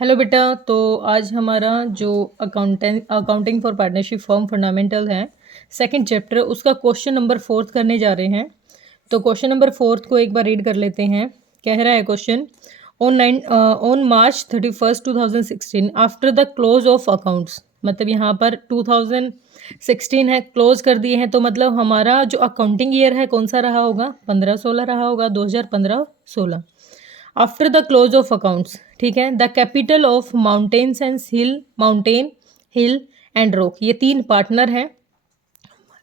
Hello बेटा। तो आज हमारा जो accounting for partnership firm fundamental है, सेकंड चैप्टर, उसका क्वेश्चन नंबर 4 करने जा रहे हैं। तो क्वेश्चन नंबर 4 को एक बार रीड कर लेते हैं। कह रहा है question, on March 31 2016 after the close of accounts. मतलब यहाँ पर 2016 है, क्लोज कर दिए हैं, तो मतलब हमारा जो अकाउंटिंग ईयर है कौन सा रहा होगा? 15-16 रहा होगा, 2015-16 after the close of accounts. ठीक है। The capital of mountains and mountain, hill and rock, ये तीन पार्टनर हैं,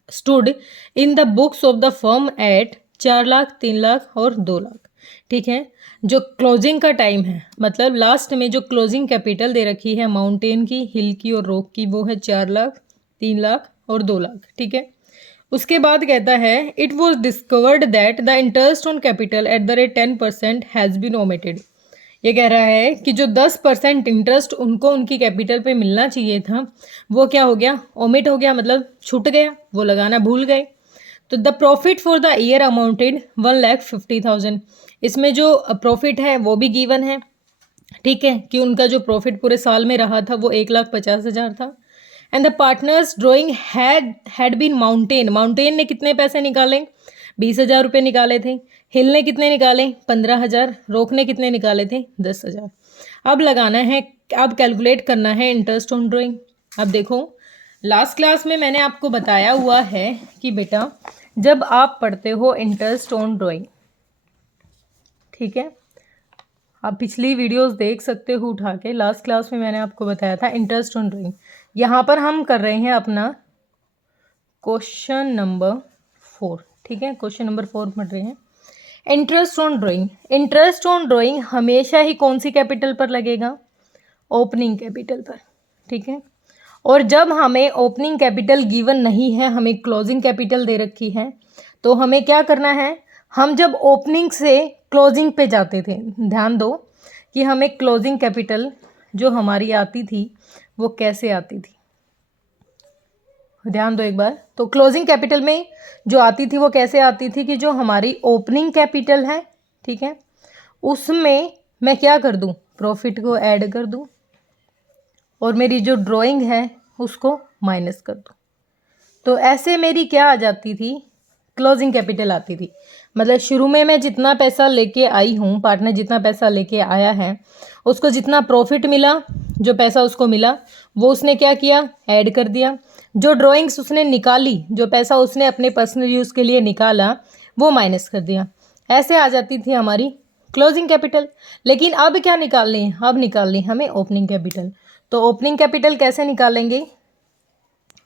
stood in the books of the firm at 4 lakh, 3 lakh और 2 लाख। ठीक है। जो क्लोजिंग का टाइम है, मतलब लास्ट में जो क्लोजिंग कैपिटल दे रखी है माउंटेन की, हिल की और रॉक की, वो है 4 लाख, 3 लाख और 2 लाख। ठीक है। उसके बाद कहता है, it was discovered that the interest on capital at the rate 10% has been omitted. ये कह रहा है कि जो 10% इंटरेस्ट उनको उनकी कैपिटल पे मिलना चाहिए था, वो क्या हो गया? ओमिट हो गया, मतलब छूट गया, वो लगाना भूल गए। तो the profit for the year amounted 1,50,000। इसमें जो प्रॉफिट है वो भी गिवन है। ठीक है, कि उनका जो प्रॉफिट पूरे साल में रहा था वो 1,50,000 था। And the partners drawing had been mountain. Mountain ने कितने पैसे निकाले? 20,000 रुपये निकाले थे। हिल ने कितने निकाले? 15,000। रोक ने कितने निकाले थे? 10,000। अब लगाना है, अब कैलकुलेट करना है इंटरेस्ट ऑन ड्रॉइंग। अब देखो, लास्ट क्लास में मैंने आपको बताया हुआ है कि बेटा जब आप पढ़ते हो इंटरेस्ट ऑन ड्रॉइंग, ठीक है, आप पिछली वीडियोस देख सकते हो उठा के। लास्ट क्लास में मैंने आपको बताया था इंटरेस्ट ऑन ड्रॉइंग। यहाँ पर हम कर रहे हैं अपना क्वेश्चन नंबर 4। ठीक है, क्वेश्चन नंबर 4 पढ़ रहे हैं। Interest on drawing. Interest on drawing हमेशा ही कौन सी कैपिटल पर लगेगा? ओपनिंग कैपिटल पर। ठीक है। और जब हमें ओपनिंग कैपिटल गिवन नहीं है, हमें क्लोजिंग कैपिटल दे रखी है, तो हमें क्या करना है? हम जब ओपनिंग से क्लोजिंग पे जाते थे, ध्यान दो कि हमें क्लोजिंग कैपिटल जो हमारी आती थी वो कैसे आती थी, ध्यान दो एक बार। तो क्लोजिंग कैपिटल में जो आती थी वो कैसे आती थी? कि जो हमारी ओपनिंग कैपिटल है, ठीक है, उसमें मैं क्या कर दूं? प्रॉफिट को ऐड कर दूं, और मेरी जो ड्राइंग है उसको माइनस कर दूं। तो ऐसे मेरी क्या आ जाती थी? क्लोजिंग कैपिटल आती थी। मतलब शुरू में मैं जितना पैसा लेके आई हूँ, पार्टनर जितना पैसा लेके आया है, उसको जितना प्रॉफिट मिला, जो पैसा उसको मिला, वो उसने क्या किया? ऐड कर दिया। जो ड्राइंग्स उसने निकाली, जो पैसा उसने अपने पर्सनल यूज़ के लिए निकाला, वो माइनस कर दिया। ऐसे आ जाती थी हमारी क्लोजिंग कैपिटल। लेकिन अब क्या निकालनी है? अब निकालनी है हमें ओपनिंग कैपिटल। तो ओपनिंग कैपिटल कैसे निकालेंगे?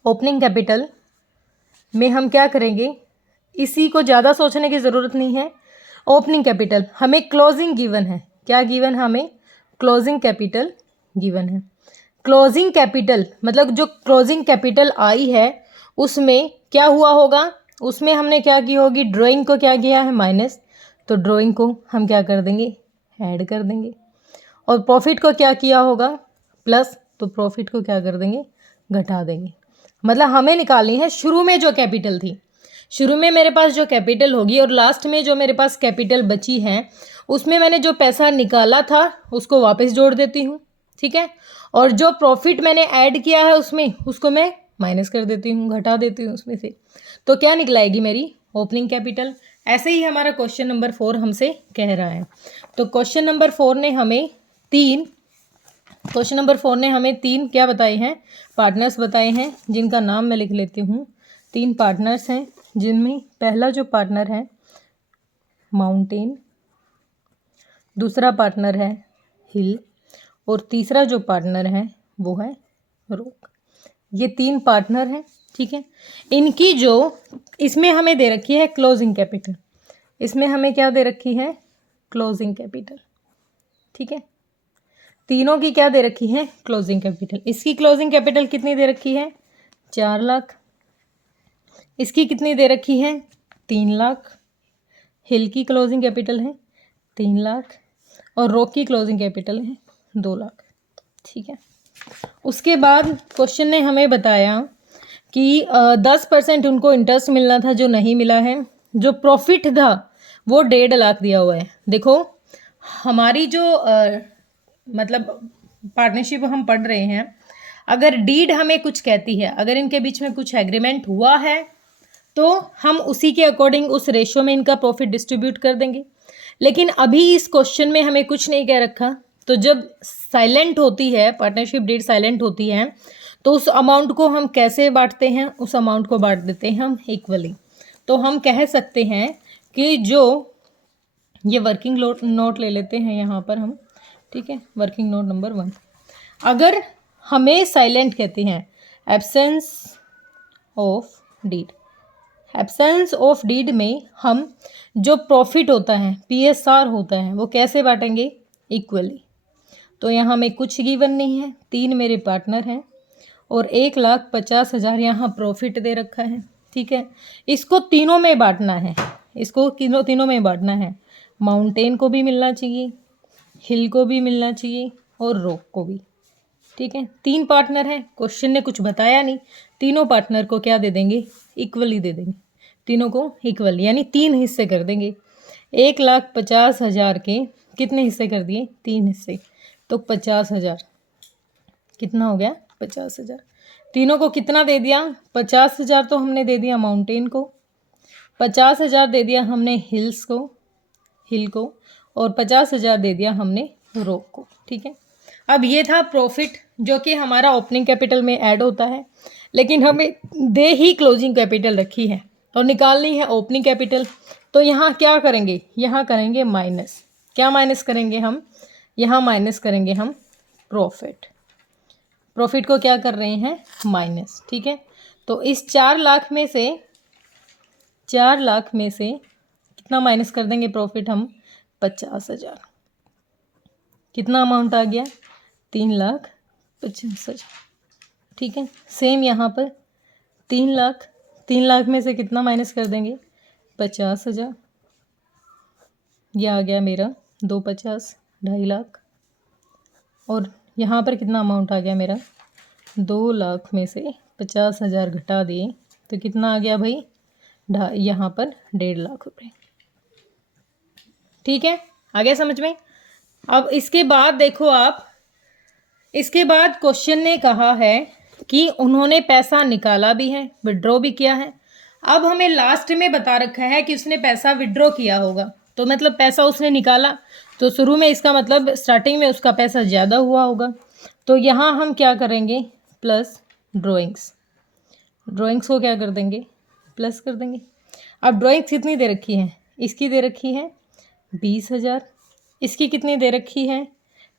ओपनिंग कैपिटल में हम क्या करेंगे? इसी को ज़्यादा सोचने की ज़रूरत नहीं है। ओपनिंग कैपिटल हमें क्लोजिंग गिवन है। क्या गिवन है हमें? क्लोजिंग कैपिटल गिवन है। क्लोजिंग कैपिटल मतलब जो क्लोजिंग कैपिटल आई है उसमें क्या हुआ होगा? उसमें हमने क्या की होगी? ड्राइंग को क्या किया है? माइनस। तो ड्राइंग को हम क्या कर देंगे? ऐड कर देंगे। और प्रॉफिट को क्या किया होगा? प्लस। तो प्रॉफिट को क्या कर देंगे? घटा देंगे। मतलब हमें निकालनी है शुरू में जो कैपिटल थी। शुरू में मेरे पास जो कैपिटल होगी और लास्ट में जो मेरे पास कैपिटल बची है, उसमें मैंने जो पैसा निकाला था उसको वापस जोड़ देती हूँ। ठीक है। और जो प्रॉफिट मैंने ऐड किया है उसमें, उसको मैं माइनस कर देती हूँ, घटा देती हूँ उसमें से। तो क्या निकलाएगी मेरी? Opening capital. ऐसे ही हमारा क्वेश्चन नंबर 4 हमसे कह रहा है। तो क्वेश्चन नंबर 4 ने हमें तीन क्या बताए हैं? पार्टनर्स बताए हैं, जिनका नाम मैं लिख लेती हूँ। 3 पार्टनर्स हैं, जिनमें पहला जो पार्टनर है माउंटेन, दूसरा पार्टनर है हिल, और तीसरा जो पार्टनर है वो है रॉक। ये 3 पार्टनर हैं। ठीक है। इनकी जो इसमें हमें दे रखी है क्लोजिंग कैपिटल, इसमें हमें क्या दे रखी है? Closing capital. ठीक है। तीनों की क्या दे रखी है? Closing capital. इसकी क्लोजिंग कैपिटल कितनी दे रखी है? 4 लाख। इसकी कितनी दे रखी है? 3 लाख। हिल की क्लोजिंग कैपिटल है 3 लाख, और रॉक की क्लोजिंग कैपिटल है 2 लाख। ठीक है। उसके बाद क्वेश्चन ने हमें बताया कि 10% उनको इंटरेस्ट मिलना था, जो नहीं मिला है। जो प्रॉफिट था वो 1.5 लाख दिया हुआ है। देखो हमारी जो मतलब पार्टनरशिप हम पढ़ रहे हैं, अगर डीड हमें कुछ कहती है, अगर इनके बीच में कुछ एग्रीमेंट हुआ है तो हम उसी के अकॉर्डिंग उस रेशो में इनका प्रॉफिट डिस्ट्रीब्यूट कर देंगे। लेकिन अभी इस क्वेश्चन में हमें कुछ नहीं कह रखा, तो जब साइलेंट होती है पार्टनरशिप डीड, साइलेंट होती है, तो उस अमाउंट को हम कैसे बांटते हैं, उस अमाउंट को बांट देते हैं हम इक्वली। तो हम कह सकते हैं कि जो ये वर्किंग नोट ले लेते हैं यहाँ पर हम, ठीक है, वर्किंग नोट नंबर 1, अगर हमें साइलेंट कहते हैं absence of deed, absence of deed में हम जो प्रॉफिट होता है PSR होता है वो कैसे बांटेंगे, इक्वली। तो यहाँ में कुछ गिवन नहीं है, 3 मेरे पार्टनर हैं और 1,50,000 यहाँ प्रॉफिट दे रखा है, ठीक है। इसको तीनों में बांटना है, इसको तीनों में बांटना है, माउंटेन को भी मिलना चाहिए, हिल को भी मिलना चाहिए और रॉक को भी, ठीक है। 3 पार्टनर हैं, क्वेश्चन ने कुछ बताया नहीं, तीनों पार्टनर को क्या दे देंगे, इक्वली दे देंगे, तीनों को इक्वल, यानी 3 हिस्से कर देंगे। 1,50,000 के कितने हिस्से कर दिए, 3 हिस्से, तो 50,000 कितना हो गया, 50,000। तीनों को कितना दे दिया, 50,000 तो हमने दे दिया माउंटेन को, 50,000 दे दिया हमने हिल को, और 50,000 दे दिया हमने रॉक को, ठीक है। अब ये था प्रॉफिट जो कि हमारा ओपनिंग कैपिटल में ऐड होता है, लेकिन हमें दे ही क्लोजिंग कैपिटल रखी है और निकालनी है ओपनिंग कैपिटल। तो यहाँ क्या करेंगे, यहाँ करेंगे माइनस, क्या माइनस करेंगे हम, यहाँ माइनस करेंगे हम प्रॉफिट, प्रॉफिट को क्या कर रहे हैं, माइनस, ठीक है। तो इस 4 लाख में से कितना माइनस कर देंगे प्रॉफिट हम, 50,000, कितना अमाउंट आ गया, 3,50,000, ठीक है। सेम यहाँ पर 3 लाख में से कितना माइनस कर देंगे, 50,000, यह आ गया मेरा 250, 2.5 लाख, और यहाँ पर कितना अमाउंट आ गया मेरा, 2 लाख में से 50,000 घटा दिए तो कितना आ गया भाई, यहाँ पर 1.5 लाख रुपए, ठीक है, आ गया समझ में। अब इसके बाद देखो आप, इसके बाद क्वेश्चन ने कहा है कि उन्होंने पैसा निकाला भी है, विड्रॉ भी किया है। अब हमें लास्ट में बता रखा है कि उसने पैसा विड्रॉ किया होगा, तो मतलब पैसा उसने निकाला, तो शुरू में इसका मतलब स्टार्टिंग में उसका पैसा ज़्यादा हुआ होगा। तो यहाँ हम क्या करेंगे, प्लस ड्रॉइंग्स को क्या कर देंगे, प्लस कर देंगे। अब ड्रॉइंग्स कितनी दे रखी है, इसकी दे रखी है 20,000, इसकी कितनी दे रखी है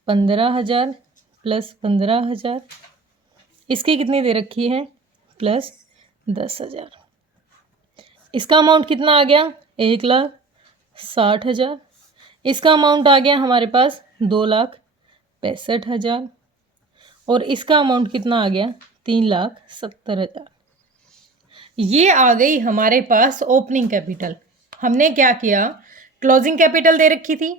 15,000 प्लस 15,000, इसकी कितनी दे रखी है प्लस 10,000, इसका अमाउंट कितना आ गया 1,60,000, इसका अमाउंट आ गया हमारे पास 2,65,000, और इसका अमाउंट कितना आ गया 3,70,000। ये आ गई हमारे पास ओपनिंग कैपिटल। हमने क्या किया, क्लोजिंग कैपिटल दे रखी थी,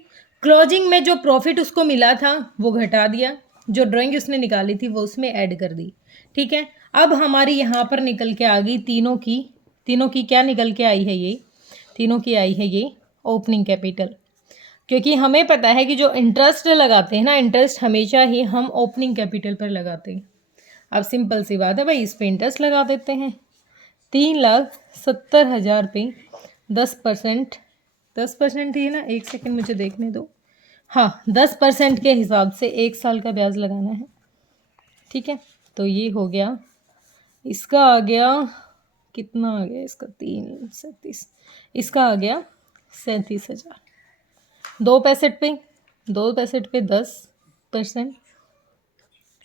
क्लोजिंग में जो प्रॉफिट उसको मिला था वो घटा दिया, जो ड्राइंग उसने निकाली थी वो उसमें ऐड कर दी, ठीक है। अब हमारी यहाँ पर निकल के आ गई तीनों की क्या निकल के आई है, ये तीनों की आई है ये ओपनिंग कैपिटल, क्योंकि हमें पता है कि जो इंटरेस्ट लगाते हैं ना, इंटरेस्ट हमेशा ही हम ओपनिंग कैपिटल पर लगाते हैं। अब सिंपल सी बात है भाई, इस पर इंटरेस्ट लगा देते हैं। 3,70,000 पे 10% ही ना, 1 सेकेंड मुझे देखने दो, हाँ 10% के हिसाब से 1 साल का ब्याज लगाना है, ठीक है। तो ये हो गया, इसका आ गया कितना आ गया, इसका 3,37, इसका आ गया 37,000, 2 पैसे पे 10%,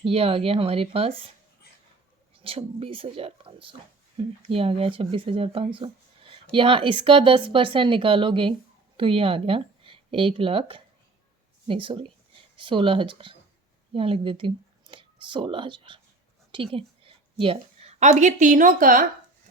ये आ गया हमारे पास 26,500, ये आ गया 26,500। यहाँ इसका 10% निकालोगे तो ये आ गया 16,000, यहाँ लिख देती हूँ 16,000, ठीक है। यार अब ये तीनों का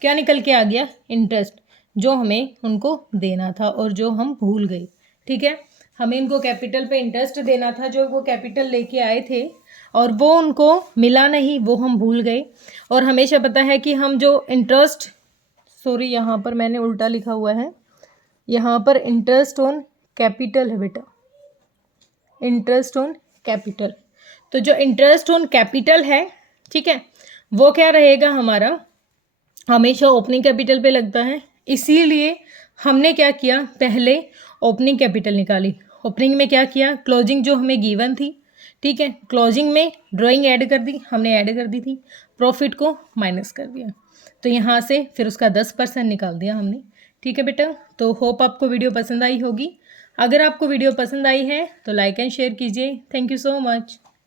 क्या निकल के आ गया, इंटरेस्ट जो हमें उनको देना था और जो हम भूल गए, ठीक है। हमें इनको कैपिटल पे इंटरेस्ट देना था, जो वो कैपिटल लेके आए थे और वो उनको मिला नहीं, वो हम भूल गए। और हमेशा पता है कि हम जो इंटरेस्ट, सॉरी यहाँ पर मैंने उल्टा लिखा हुआ है, यहाँ पर इंटरेस्ट ऑन कैपिटल है बेटा, इंटरेस्ट ऑन कैपिटल। तो जो इंटरेस्ट ऑन कैपिटल है, ठीक है, वो क्या रहेगा हमारा, हमेशा ओपनिंग कैपिटल पे लगता है। इसीलिए हमने क्या किया, पहले ओपनिंग कैपिटल निकाली। ओपनिंग में क्या किया, क्लोजिंग जो हमें गिवन थी, ठीक है, क्लोजिंग में ड्राइंग ऐड कर दी, हमने ऐड कर दी थी, प्रॉफिट को माइनस कर दिया, तो यहाँ से फिर उसका 10% निकाल दिया हमने। ठीक है बेटा, तो होप आपको वीडियो पसंद आई होगी। अगर आपको वीडियो पसंद आई है तो लाइक एंड शेयर कीजिए। Thank you so much.